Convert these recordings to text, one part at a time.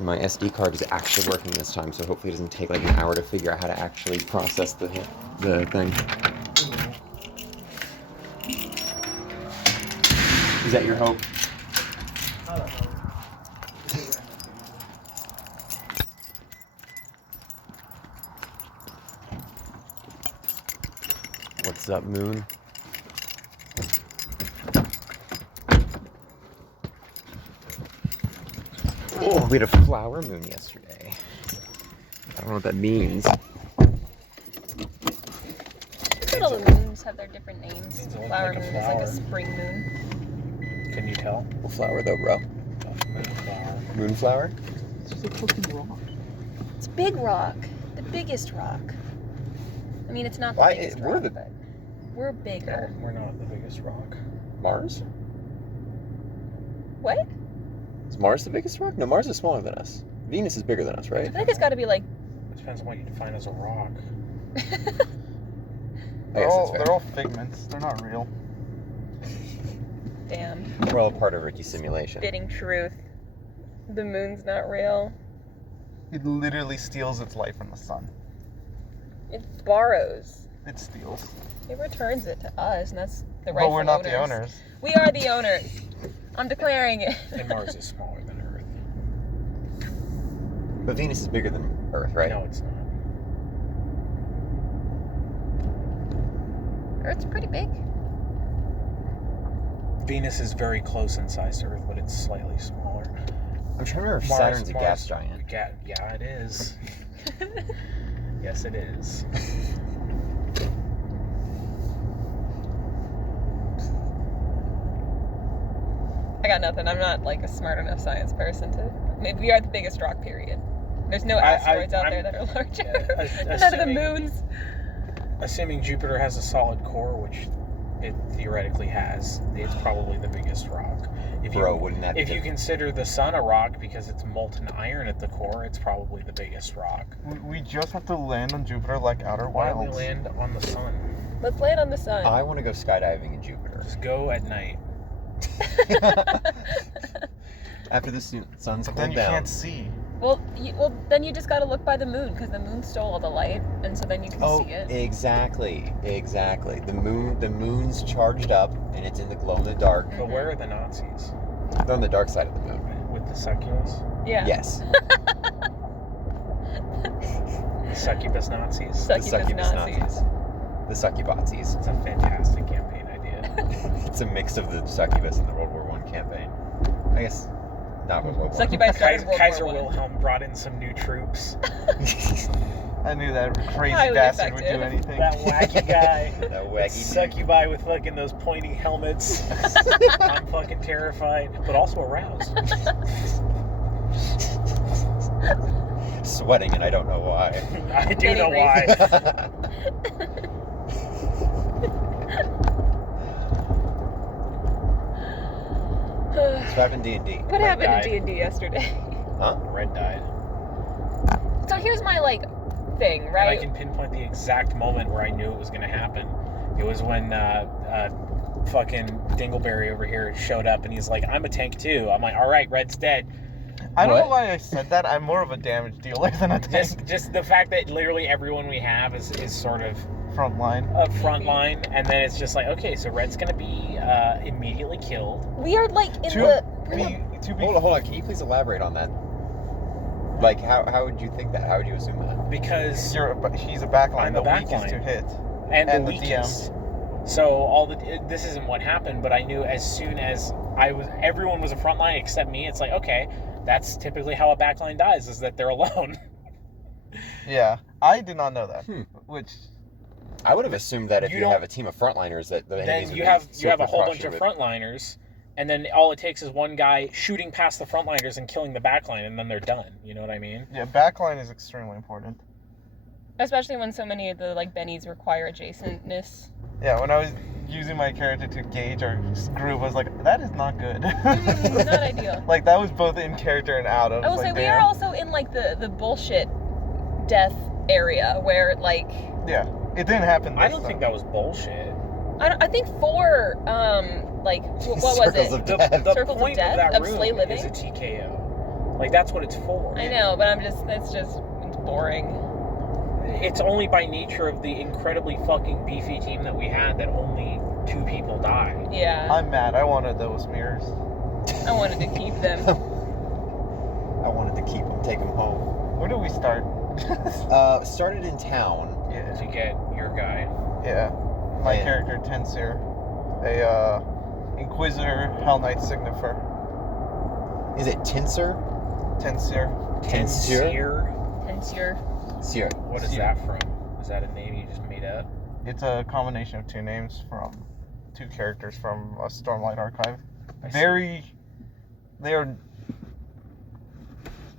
My SD card is actually working this time, so hopefully it doesn't take like an hour to figure out how to actually process the thing. Is that your hope? I don't know. What's up, Moon? Oh, we had a flower moon yesterday. I don't know what that means. All the moons have their different names. Means it looks Flower like a moon is like flower. a spring moon. Can you tell? What flower though, bro? Moonflower. Moonflower? It's just a cookie rock. It's Big Rock, the biggest rock. I mean, it's not the Why? biggest We're rock, the- but we're bigger. No, we're not the biggest rock. Mars? What? Is Mars the biggest rock? No, Mars is smaller than us. Venus is bigger than us, I right? think it's got to be like. It depends on what you define as a rock. I They're guess all, that's fair. they're all figments. They're not real. Damn. We're all part of Ricky's simulation. Spitting truth. The moon's not real. It literally steals its light from the sun. It borrows. It steals. It returns it to us, and that's the But rightful we're not the owners. We are the owners. I'm declaring it. And Mars is smaller than Earth. But Venus is bigger than Earth, right? No, it's not. Earth's pretty big. Venus is very close in size to Earth, but it's slightly smaller. I'm trying to remember if Mars- Saturn's a Mars- gas giant. Yeah, it is. Yes, it is. I got nothing. I'm not like a smart enough science person to. Maybe we are the biggest rock. Period. There's no asteroids out there that are larger. None of the moons. Assuming Jupiter has a solid core, which it theoretically has, it's probably the biggest rock. Bro, wouldn't that be If you consider the sun a rock because it's molten iron at the core, it's probably the biggest rock. We just have to land on Jupiter like Outer Why don't Wilds. we land on the sun? Let's land on the sun. I want to go skydiving in Jupiter. Just go at night. After the sun's But cooled then you down. can't see. Well, then you just gotta look by the moon because the moon stole all the light, and so then you can Oh, see it. exactly. The moon's charged up, and it's in the glow in the dark. But where are the Nazis? They're on the dark side of the moon. With the succubus? Yeah. Yes. The succubus Nazis? The succubus Nazis. The succubatsies. It's a fantastic campaign idea. It's a mix of the succubus and the World War I campaign. I guess not World War I. Succubi started World Kaiser War I. Wilhelm brought in some new troops. I knew that crazy Highly bastard would do effective. anything. That wacky guy. That wacky dude. Succubi with fucking those pointy helmets. I'm fucking terrified, but also aroused. Sweating, and I don't know why. I do Many know why. What happened in D&D? What happened died. in D&D yesterday? Huh? Red died. So here's my thing, And I right? can pinpoint the exact moment where I knew it was going to happen. It was when fucking Dingleberry over here showed up and he's like, I'm a tank too. I'm like, all right, Red's dead. I don't know What? why I said that. I'm more of a damage dealer than a tank. Just the fact that literally everyone we have is sort of Front line. a front line, and then it's just like, okay, so Red's going to be immediately killed. We are like in To we're be, to be Hold on. Can you please elaborate on that? Like, how would you think that? How would you assume that? Because he's a backline, I'm the a weakest backline. to hit. and and the the weakest. So this isn't what happened, but I knew as soon as everyone was a front line except me. It's like, okay, that's typically how a backline dies, is that they're alone. Yeah, I did not know that. Which I would have assumed that if You you don't- have a team of frontliners, that the enemies Then would you be have so a whole bunch crushing of with- frontliners, and then all it takes is one guy shooting past the frontliners and killing the backline, and then they're done. You know what I mean? yeah, backline is extremely important. especially when so many of the bennies require adjacentness. Yeah, when I was using my character to gauge our group, I was like, that is not good. Not ideal. Like that was both in character and out. I will say we are also in the bullshit death area where Yeah, it didn't happen. I don't think that was bullshit. I think 4 what was Circles it? of The, death. the Circles of point death of that of room slay living? is a TKO. Like, that's what it's for. I know, but it's boring. It's only by nature of the incredibly fucking beefy team that we had that only 2 people died. Yeah. I'm mad. I wanted those mirrors. I wanted to keep them. I wanted to keep them, take them home. Where do we start? Started in town. Yeah. To get your guy. Yeah. My character, Tensir. A Inquisitor Hell Knight Signifer. Is it Tensor? Tensir. Tensir? Seer. What is that from? Is that a name you just made up? It's a combination of 2 names from 2 characters from a Stormlight archive.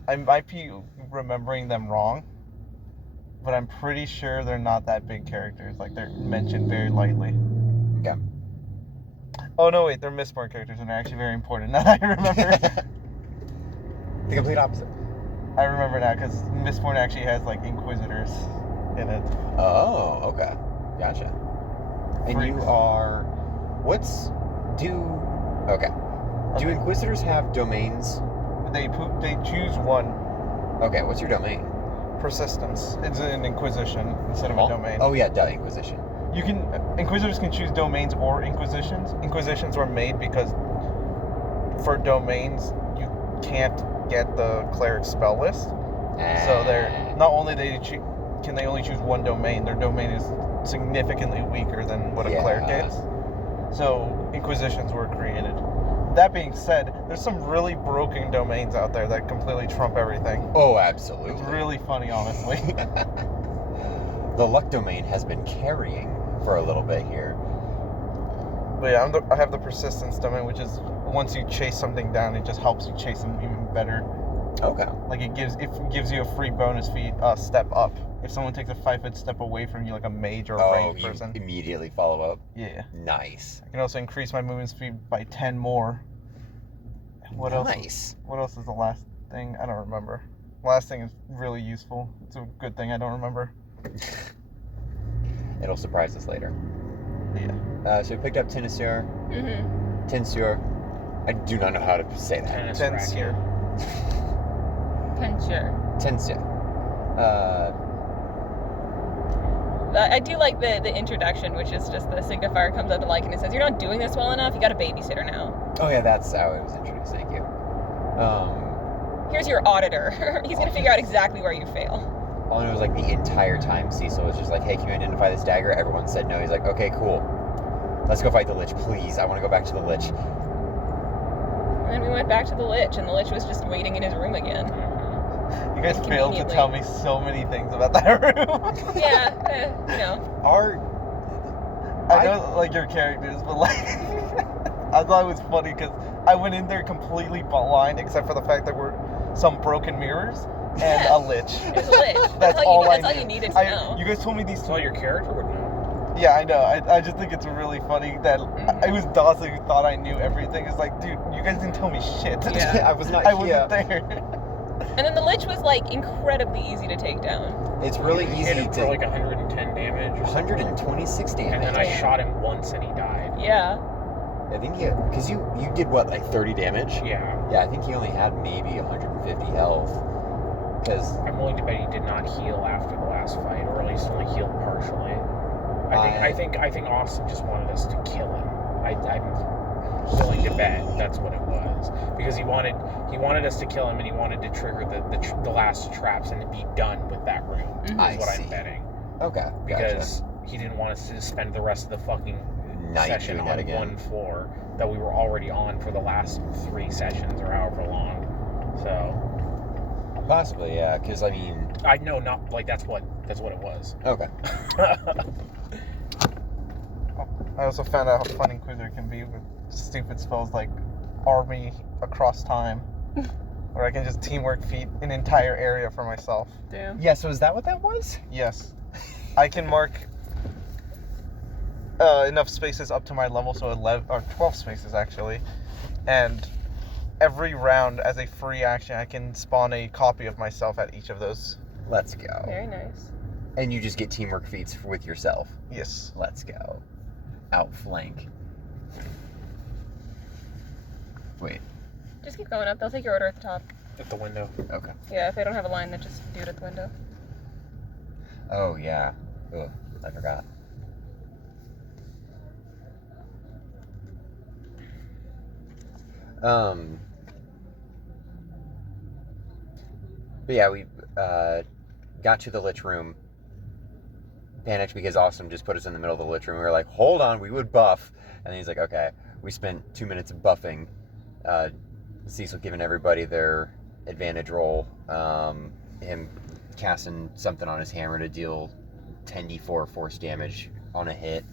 I might be remembering them wrong, but I'm pretty sure they're not that big characters. Like, they're mentioned very lightly. Yeah. Oh, no, wait, they're Mistborn characters, and they're actually very important. Now that I remember. The complete opposite. I remember now, because Mistborn actually has, like, Inquisitors in it. Oh, okay. Gotcha. And you are... Okay. Do Inquisitors have domains? They choose one. Okay, what's your domain? Persistence. It's an Inquisition instead of a domain. Oh, yeah, Inquisition. Inquisitors can choose domains or Inquisitions. Inquisitions were made because for domains, you can't get the cleric spell list. So they're not only can they only choose one domain, their domain is significantly weaker than what a cleric gets. So Inquisitions were created. That being said, there's some really broken domains out there that completely trump everything. Oh, absolutely. It's really funny, honestly. The luck domain has been carrying for a little bit here. But yeah, I have the persistence domain, which is once you chase something down, it just helps you chase them even better. Okay. Like it gives you a free bonus feat step up. If someone takes a 5-foot step away from you, like a mage or a ranged person. Immediately follow up. Yeah. Nice. I can also increase my movement speed by 10 more. What else? Nice. What else is the last thing? I don't remember. The last thing is really useful. It's a good thing I don't remember. It'll surprise us later. Yeah. So we picked up Tensur. Mm-hmm. Tensur. I do not know how to say that. Tensur. Tensur. I do like the introduction, which is just the signifier comes up to like and it says, "You're not doing this well enough. You got a babysitter now." Oh yeah, that's how it was introduced. Thank you. Here's your auditor. He's gonna figure out exactly where you fail. All I know is like the entire time Cecil was just like, "Hey, can you identify this dagger?" Everyone said no. He's like, "Okay, cool. Let's go fight the Lich, please. I want to go back to the Lich." And then we went back to the Lich, and the Lich was just waiting in his room again. You guys failed to tell me so many things about that room. Yeah, you know. I know, like, your characters, but, like, I thought it was funny because I went in there completely blind, except for the fact that we're some broken mirrors and a Lich. There's a Lich. That's all you needed to know. You guys told me these. That's all your character would know. Yeah, I know. I just think it's really funny that it was Dawson who thought I knew everything. It's like, dude, you guys didn't tell me shit. Yeah. I was not I here. wasn't there. And then the Lich was, like, incredibly easy to take down. It's really You easy hit him to... for like 110 damage. Or 126 damage. and then I shot him once and he died. Yeah. I think because you did what, like 30 damage? Yeah. Yeah, I think he only had maybe 150 health. Because I'm willing to bet he did not heal after the last fight, or at least only healed partially. I think Austin just wanted us to kill him. I'm willing to bet that's what it was, because he wanted us to kill him, and he wanted to trigger the last traps and to be done with that room. Is what I'm betting. Okay. Because he didn't want us to spend the rest of the fucking session on one floor that we were already on for the last 3 sessions or however long. So Possibly, yeah. Because I mean, I know, not like that's what it was. Okay. I also found out how fun Inquisitor can be with stupid spells like Army Across Time, where I can just teamwork feat an entire area for myself. Damn. Yeah. So is that what that was? Yes. I can mark enough spaces up to my level, so 11 or 12 spaces actually, and every round as a free action I can spawn a copy of myself at each of those. Let's go. Very nice. And you just get teamwork feats with yourself. Yes. Let's go. Outflank. Wait. Just keep going up. They'll take your order at the top. At the window. Okay. Yeah, if they don't have a line, then just do it at the window. Oh, yeah. Ugh, I forgot. But yeah, we got to the Lich room. Panicked because Austin just put us in the middle of the Lich room. We were like, hold on, we would buff. And then he's like, okay. We spent 2 minutes buffing. Cecil giving everybody their advantage roll. Him casting something on his hammer to deal 10d4 force damage on a hit.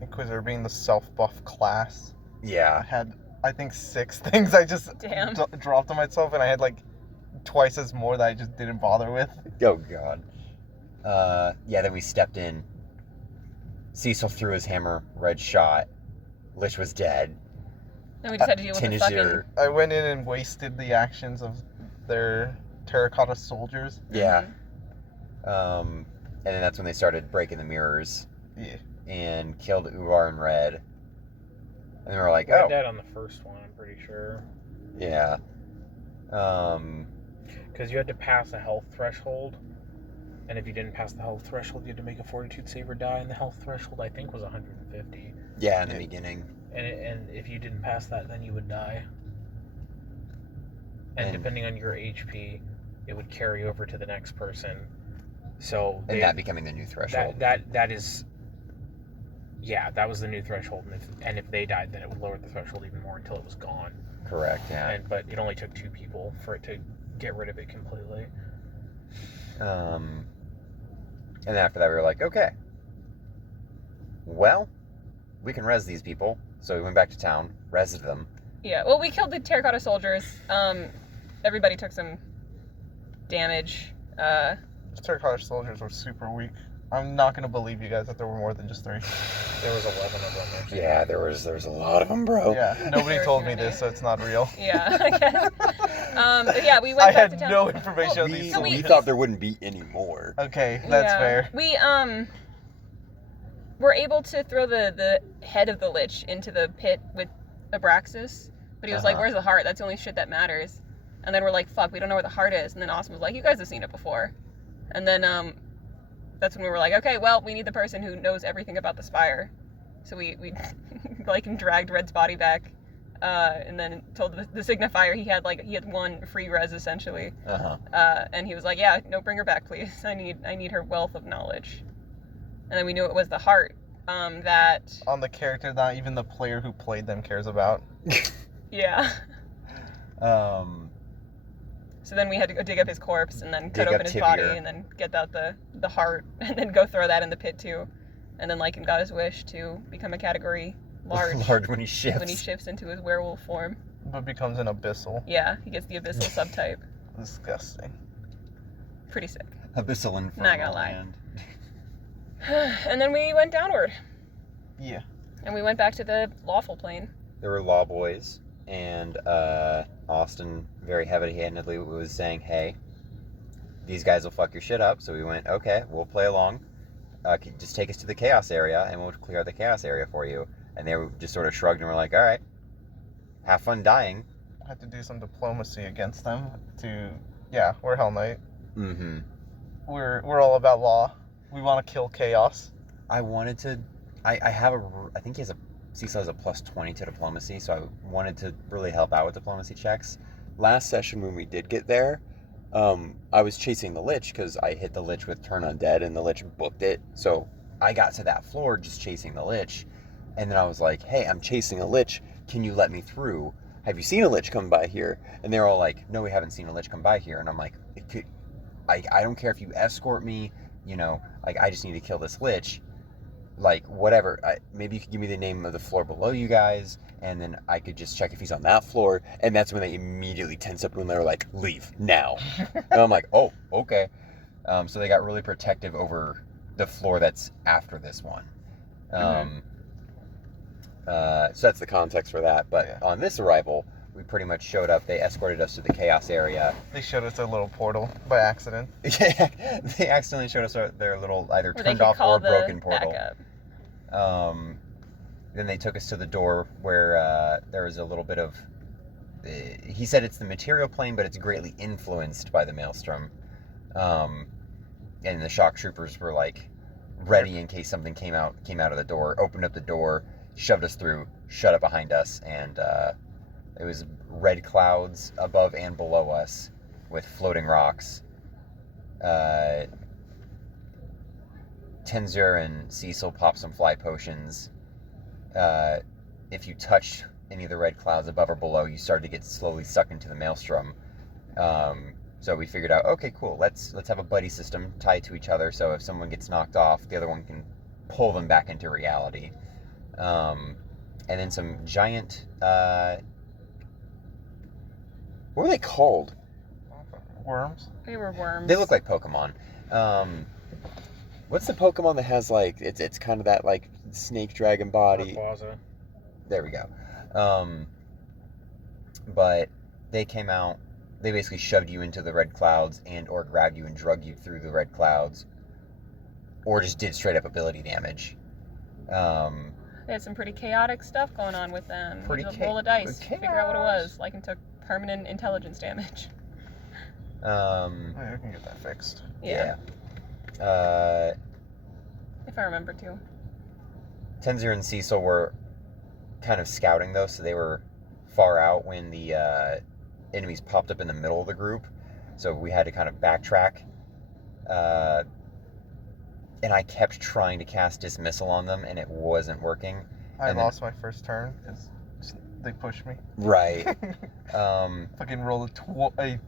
Inquisitor being the self-buff class. I Yeah. had, I think, 6 things I just Damn. dropped on myself, and I had like twice as more that I just didn't bother with. Oh, God. Yeah, then we stepped in. Cecil threw his hammer, red shot. Lich was dead. Then we just had to deal with the fucking... Tinazir, I went in and wasted the actions of their terracotta soldiers. yeah. And then that's when they started breaking the mirrors Yeah. and killed Uvar and Red. And they were like, I oh, died on the first one, I'm pretty sure. yeah. Because you had to pass a health threshold. And if you didn't pass the health threshold, you had to make a fortitude save or die. And the health threshold, I think, was 150. Yeah, in the beginning. And if you didn't pass that, then you would die. And depending on your HP, it would carry over to the next person. So And that becoming the new threshold. that is, yeah, that was the new threshold. And if they died, then it would lower the threshold even more until it was gone. Correct, yeah. But it only took 2 people for it to get rid of it completely. And then after that, we were like, okay. Well, we can res these people. So we went back to town, resed them. Yeah, well, we killed the terracotta soldiers. Everybody took some damage. The terracotta soldiers were super weak. I'm not gonna believe you guys that there were more than just 3. There was 11 of them. Actually. Yeah, there was a lot of them, bro. Yeah, nobody Very told me many. this, so it's not real. Yeah, I guess. But yeah, we I went back had to town. no information on We, these So we soldiers. thought there wouldn't be any more. Okay, that's Yeah. fair. We were able to throw the head of the Lich into the pit with Abraxas, but he was like, Uh-huh. "Where's the heart? That's the only shit that matters." And then we're like, "Fuck, we don't know where the heart is." And then Austin was like, "You guys have seen it before." And then that's when we were like, "Okay, well, we need the person who knows everything about the spire." So we like dragged Red's body back, and then told the signifier he had 1 free res essentially. And he was like, "Yeah, no, bring her back, please. I need her wealth of knowledge." And then we knew it was the heart that. On the character not even the player who played them cares about. Yeah. So then we had to go dig up his corpse and then cut Dig up open his body Tibia. and then get out the heart and then go throw that in the pit too. And then Lycan got his wish to become a category large Large when he shifts. when he shifts into his werewolf form. But becomes an abyssal. Yeah, he gets the abyssal subtype. Disgusting. Pretty sick. Abyssal Infernal Not gonna lie. Land. And then we went downward Yeah. and we went back to the lawful plane. There were law boys, and Austin very heavy-handedly was saying, hey, these guys will fuck your shit up. So we went, okay, we'll play along. Just take us to the chaos area and we'll clear out the chaos area for you. And they just sort of shrugged and were like, all right, have fun dying. I had to do some diplomacy against them to, yeah, we're Hell Knight. Mm-hmm. We're all about law. We want to kill chaos. I wanted to, I think Cecil has a plus 20 to diplomacy, so I wanted to really help out with diplomacy checks. Last session when we did get there, I was chasing the Lich because I hit the Lich with Turn Undead and the Lich booked it. So I got to that floor just chasing the Lich. And then I was like, hey, I'm chasing a Lich. Can you let me through? Have you seen a Lich come by here? And they're all like, no, we haven't seen a Lich come by here. And I'm like, I don't care if you escort me, you know, like I just need to kill this Lich. Like, whatever. Maybe you could give me the name of the floor below you guys, and then I could just check if he's on that floor. And that's when they immediately tense up when they were like, leave, now. And I'm like, oh, okay. So they got really protective over the floor that's after this one. So that's the context for that. But Yeah. on this arrival, we pretty much showed up. They escorted us to the chaos area. They showed us a little portal by accident. Yeah, they accidentally showed us their little either Or they turned could off call or the broken portal. backup. Then they took us to the door where there was a little bit of he said it's the material plane, but it's greatly influenced by the maelstrom. And the shock troopers were like ready in case something came out of the door, opened up the door, shoved us through, shut it behind us, and it was red clouds above and below us with floating rocks. Tenzur and Cecil popped some fly potions. If you touched any of the red clouds above or below, you started to get slowly sucked into the maelstrom. So we figured out, okay, cool, let's have a buddy system tied to each other, so if someone gets knocked off, the other one can pull them back into reality. And then some giant, what were they called? Worms? They were worms. They look like Pokemon. What's the Pokemon that has like, it's kind of that like snake dragon body? Rayquaza. There we go. But they came out, they basically shoved you into the red clouds and or grabbed you and drug you through the red clouds, or just did straight up ability damage. They had some pretty chaotic stuff going on with them. Pretty Roll a dice, chaos. figure out what it was. Lycan took permanent intelligence damage. I can get that fixed. Yeah. Yeah. If I remember to. Tenzur and Cecil were kind of scouting though, so they were far out when the enemies popped up in the middle of the group, so we had to kind of backtrack. And I kept trying to cast Dismissal on them, and it wasn't working. I lost my first turn because they pushed me. Right. Fucking roll a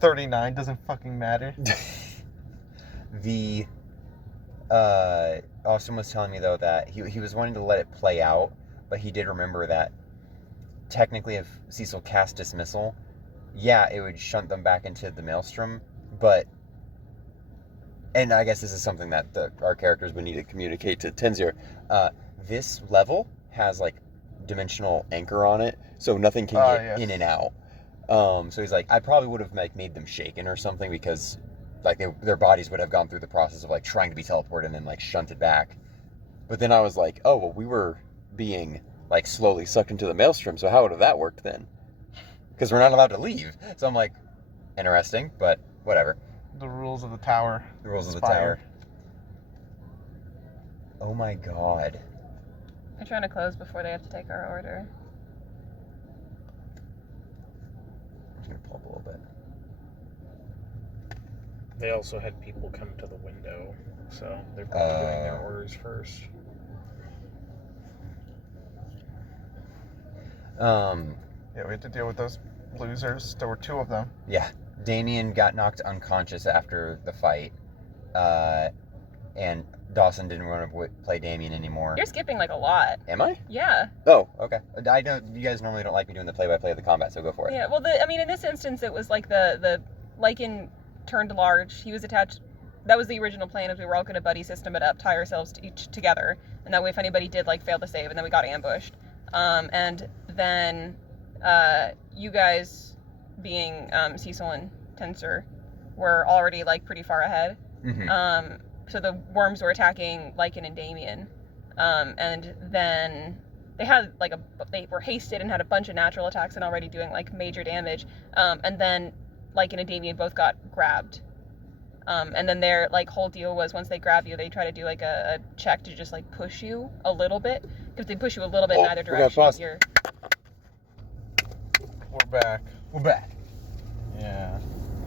39, doesn't fucking matter. The Austin was telling me though that he was wanting to let it play out, but he did remember that technically if Cecil cast Dismissal, yeah, it would shunt them back into the maelstrom, but, and I guess this is something that our characters would need to communicate to Tenzur, this level has like dimensional anchor on it, so nothing can get in and out. So he's like, I probably would have like made them shaken or something, because like their bodies would have gone through the process of like trying to be teleported and then like shunted back. But then I was like, oh well, we were being like slowly sucked into the maelstrom, so how would have that worked then? Because we're not allowed to leave. So I'm like, interesting, but whatever. The rules of the tower. The rules of the tower. Oh my god. They're trying to close before they have to take our order. I'm just gonna pull up a little bit. They also had people come to the window, so they're probably doing their orders first. Yeah, we had to deal with those losers. There were 2 of them. Yeah. Damien got knocked unconscious after the fight. And Dawson didn't want to play Damien anymore. You're skipping like a lot. Am I? Yeah. Oh, okay. I know you guys normally don't like me doing the play-by-play of the combat, so go for it. Yeah, well, in this instance, it was like the Lycan turned large. He was attached. That was the original plan, is we were all going to buddy system it up, tie ourselves each together, and that way if anybody did like fail to save, and then we got ambushed. And then you guys, being Cecil and Tensor, were already like pretty far ahead. Mm-hmm. So the worms were attacking Lycan and Damien, and then they were hasted and had a bunch of natural attacks and already doing like major damage. And then Lycan and Damien both got grabbed. And then their like whole deal was, once they grab you, they try to do like a check to just like push you a little bit. If they push you a little bit in either direction, you're... We're back. We're back. Yeah.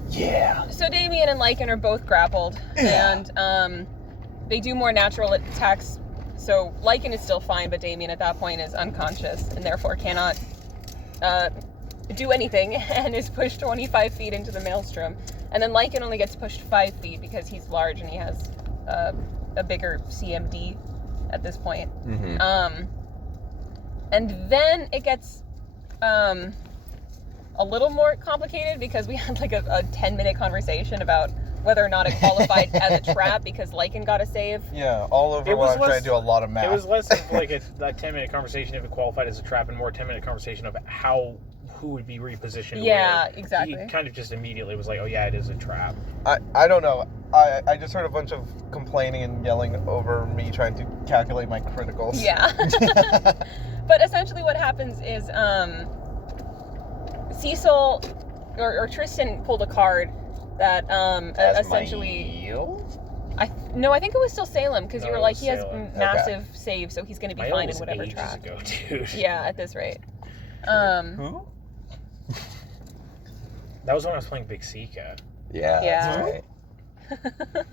Yeah. So Damien and Lycan are both grappled, and they do more natural attacks. So Lycan is still fine, but Damien at that point is unconscious and therefore cannot do anything and is pushed 25 feet into the maelstrom. And then Lycan only gets pushed 5 feet because he's large and he has a bigger CMD at this point. Mm-hmm. And then it gets a little more complicated because we had like a 10-minute conversation about whether or not it qualified as a trap because Lycan got a save. Yeah, all over while I'm trying to do a lot of math. It was less of like that 10-minute conversation if it qualified as a trap, and more 10-minute conversation of who would be repositioned. Yeah, where. exactly. He kind of just immediately was like, oh yeah, it is a trap. I don't know. I just heard a bunch of complaining and yelling over me trying to calculate my criticals. Yeah. But essentially what happens is Cecil or Tristan pulled a card that essentially. I think it was still Salem because you were like, he has massive save, so he's going to be fine in whatever trap. Ago, dude. Yeah, at this rate. Who? That was when I was playing Big Sika. Yeah. Yeah. That's right.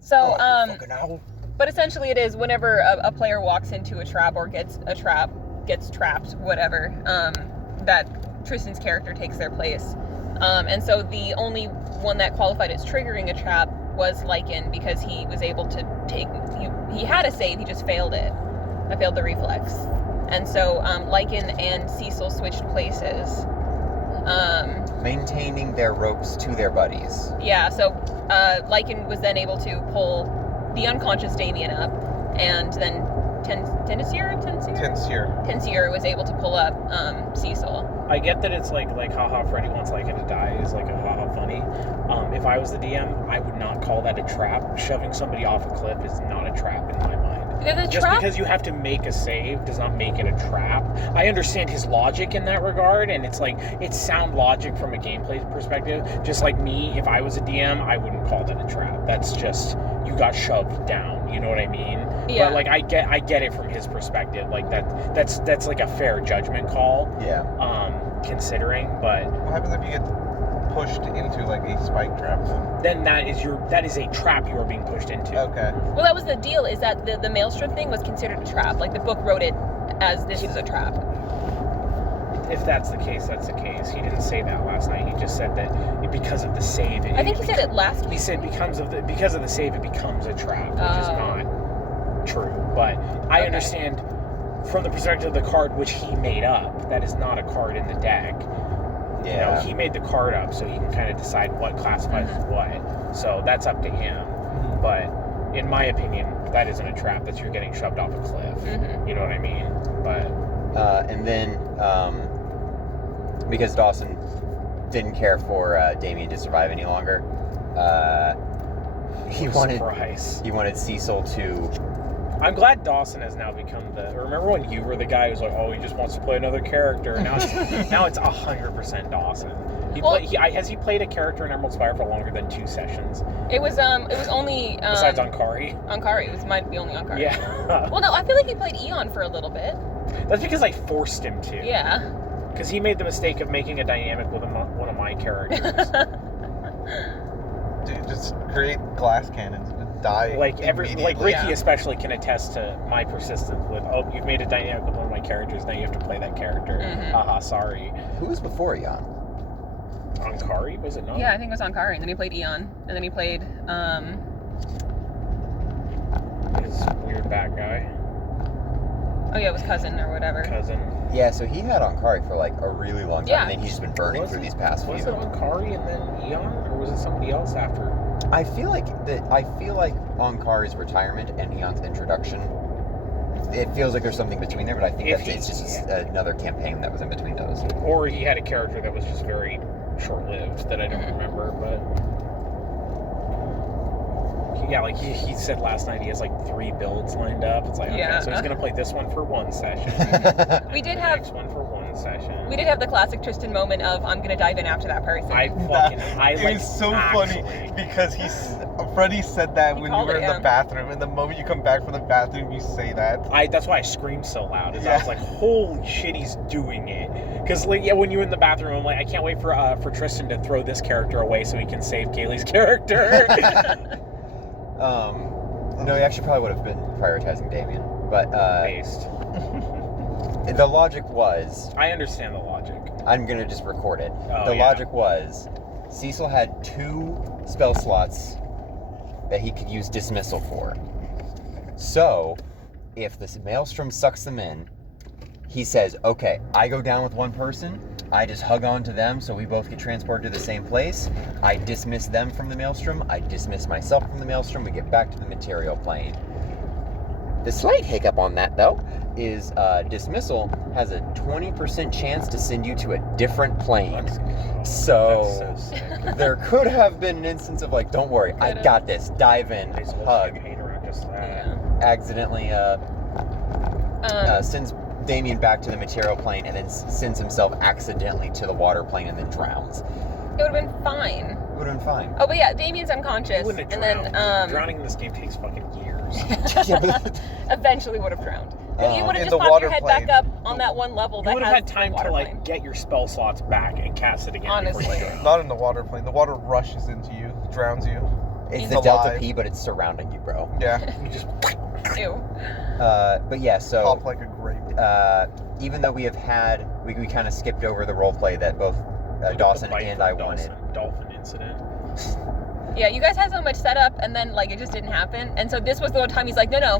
So, Fucking owl. but essentially it is whenever a player walks into a trap or gets trapped, whatever, that Tristan's character takes their place. And so the only one that qualified as triggering a trap was Lycan because he was able to he had a save, he just failed it. I failed the reflex. And so Lycan and Cecil switched places. Maintaining their ropes to their buddies. Yeah, so Lycan was then able to pull the unconscious Damien up, and then Tensier was able to pull up Cecil. I get that it's like haha Freddy wants Lycan to die is like a haha funny. If I was the DM, I would not call that a trap. Shoving somebody off a cliff is not a trap in my mind. Just because you have to make a save does not make it a trap. I understand his logic in that regard, and it's like, it's sound logic from a gameplay perspective. Just like me, if I was a DM, I wouldn't call that a trap. That's just, you got shoved down, you know what I mean? Yeah. But like, I get it from his perspective. Like that's like a fair judgment call. Yeah. Considering, but What happens if you get pushed into like a spike trap then? then that is a trap you are being pushed into. Okay. Well, that was the deal, is that the Maelstrom thing was considered a trap. Like, the book wrote it as this is a trap. If that's the case, that's the case. He didn't say that last night. He just said that because of the save. I think he said it last week. He said because of the save, it becomes a trap, which is not true. But I understand from the perspective of the card which he made up. That is not a card in the deck. Yeah. You know, he made the card up so he can kind of decide what classifies as what. So that's up to him. But in my opinion, that isn't a trap. That's you're getting shoved off a cliff. Mm-hmm. You know what I mean? But And then, because Dawson didn't care for Damien to survive any longer, he wanted Cecil to. I'm glad Dawson has now become the. Remember when you were the guy who's like, oh, he just wants to play another character, and now it's 100% Dawson. Has he played a character in Emerald Spire for longer than 2 sessions? It was only Besides Ankari. Ankari. It was the only Ankari. Yeah. Well, no, I feel like he played Eon for a little bit. That's because I forced him to. Yeah. Because he made the mistake of making a dynamic with one of my characters. Dude, just create glass cannons and die. Like Ricky especially can attest to my persistence with, oh, you've made a dynamic with one of my characters, now you have to play that character. Mm-hmm. Haha, sorry. Who was before Jan? Ankari, was it not? Yeah, I think it was Ankari, and then he played Eon, and then he played His weird bat guy. oh yeah, it was Cousin or whatever. Cousin. Yeah, so he had Ankari for like a really long time, Yeah. and then he's just been burning through these past few. Was it Ankari and then Eon, or was it somebody else after? I feel like Ankari's retirement and Eon's introduction, it feels like there's something between there, but I think it's just another campaign that was in between those. Or he had a character that was just very short-lived that I don't remember, but yeah, like he said last night he has like 3 builds lined up. It's like, okay, so he's gonna play this one for 1 session. We did the have next one for 1 session. We did have the classic Tristan moment of I'm gonna dive in after that person. It was so funny because Freddie said that when you were in the bathroom, and the moment you come back from the bathroom, you say that. That's why I screamed so loud. I was like, "Holy shit, he's doing it!" Because when you're in the bathroom, I'm like, I can't wait for Tristan to throw this character away so he can save Kaylee's character. No, he actually probably would have been prioritizing Damien, but Based. The logic was. I understand the logic. I'm gonna just record it. Oh, Logic was, Cecil had 2 spell slots that he could use dismissal for. So, if the Maelstrom sucks them in, he says, okay, I go down with one person, I just hug on to them so we both get transported to the same place, I dismiss them from the Maelstrom, I dismiss myself from the Maelstrom, we get back to the material plane. The slight hiccup on that, though, is dismissal has a 20% chance to send you to a different plane. That's So, so sick. there could have been an instance of like, don't worry, I got this, dive in, Nice whole hug, campaign around just that. Yeah. accidentally sends Damien back to the material plane and then sends himself accidentally to the water plane and then drowns. It would have been fine. It would have been fine. Oh, but yeah, Damien's unconscious. He wouldn't have And drowned. then, Drowning in this game takes fucking years. eventually would have drowned. But you would have In just the popped your water head plane. back up on that one level You that would has have had time the to water like plane. get your spell slots back and cast it again. Honestly. before you do it. Not in the water plane. The water rushes into you, drowns you. It's He's the Delta alive. P, but it's surrounding you, bro. Yeah, You just Ew. But yeah, so pop like a grape. even though we kind of skipped over the role play that both Dawson and I wanted. Dolphin incident. Yeah, you guys had so much setup, and then like it just didn't happen. And so this was the one time he's like, no,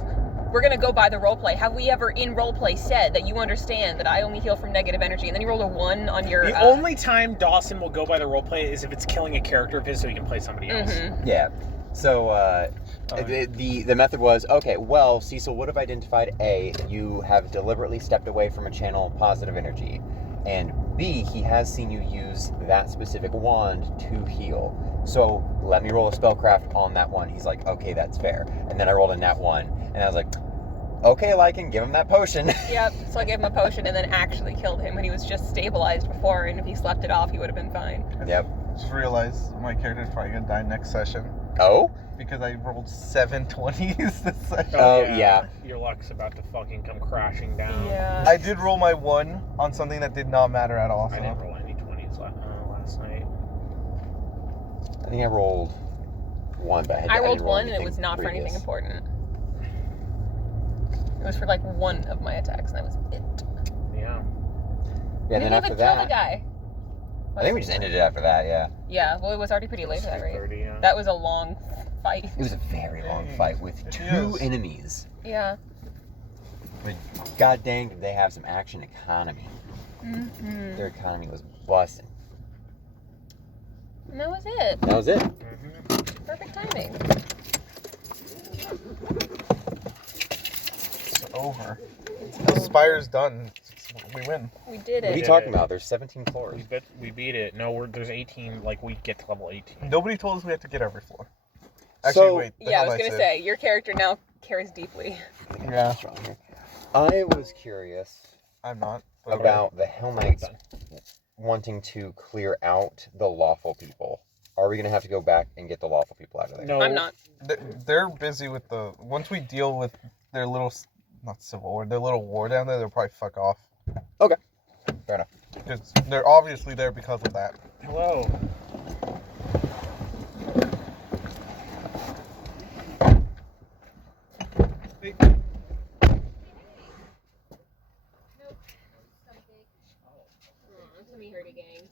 we're gonna go by the roleplay. Have we ever in roleplay said that you understand that I only heal from negative energy? And then you rolled a 1 on your. The only time Dawson will go by the roleplay is if it's killing a character of his, so he can play somebody else. Mhm. Yeah. So the method was, okay, well, Cecil would have identified A, you have deliberately stepped away from a channel of positive energy, and B, he has seen you use that specific wand to heal. So let me roll a spellcraft on that one. He's like, okay, that's fair. And then I rolled a nat 1, and I was like, okay, Lycan, give him that potion. Yep. So I gave him a potion and then actually killed him when he was just stabilized before. And if he slept it off, he would have been fine. Yep. Just realized my character's probably gonna die next session Oh? because I rolled 7 20s this session. Oh, yeah. Your luck's about to fucking come crashing down. Yeah. I did roll my 1 on something that did not matter at all. I So. didn't roll any 20s last night. I think I rolled 1, but I rolled didn't roll 1 and it anything was not for anything previous. important. It was for like 1 of my attacks, and that was it. Yeah. Yeah, we and then didn't after even kill the that, guy. I think we just ended it after that, yeah. Yeah, well, it was already pretty late for that, right? 30, yeah. That was a long fight. It was a very long fight with It 2 is. enemies. Yeah. But god dang, did they have some action economy. Mm-hmm. Their economy was busting. And that was it. That was it. Mhm. Perfect timing. It's over. The spire's done. We win. We did What are it. you talking about? There's 17 floors. We beat it. No, there's 18. Like we get to level 18. Nobody told us we had to get every floor. Actually, So- wait. the Yeah, I hell was gonna say? say, your character now cares deeply. Yeah. I was curious I'm not. but okay. about the Hell Knights wanting to clear out the lawful people. Are we going to have to go back and get the lawful people out of there? No, I'm not. They're busy with the. Once we deal with their little, not civil war, their little war down there, they'll probably fuck off. Okay. Fair enough. Because they're obviously there because of that. Hello. Gang.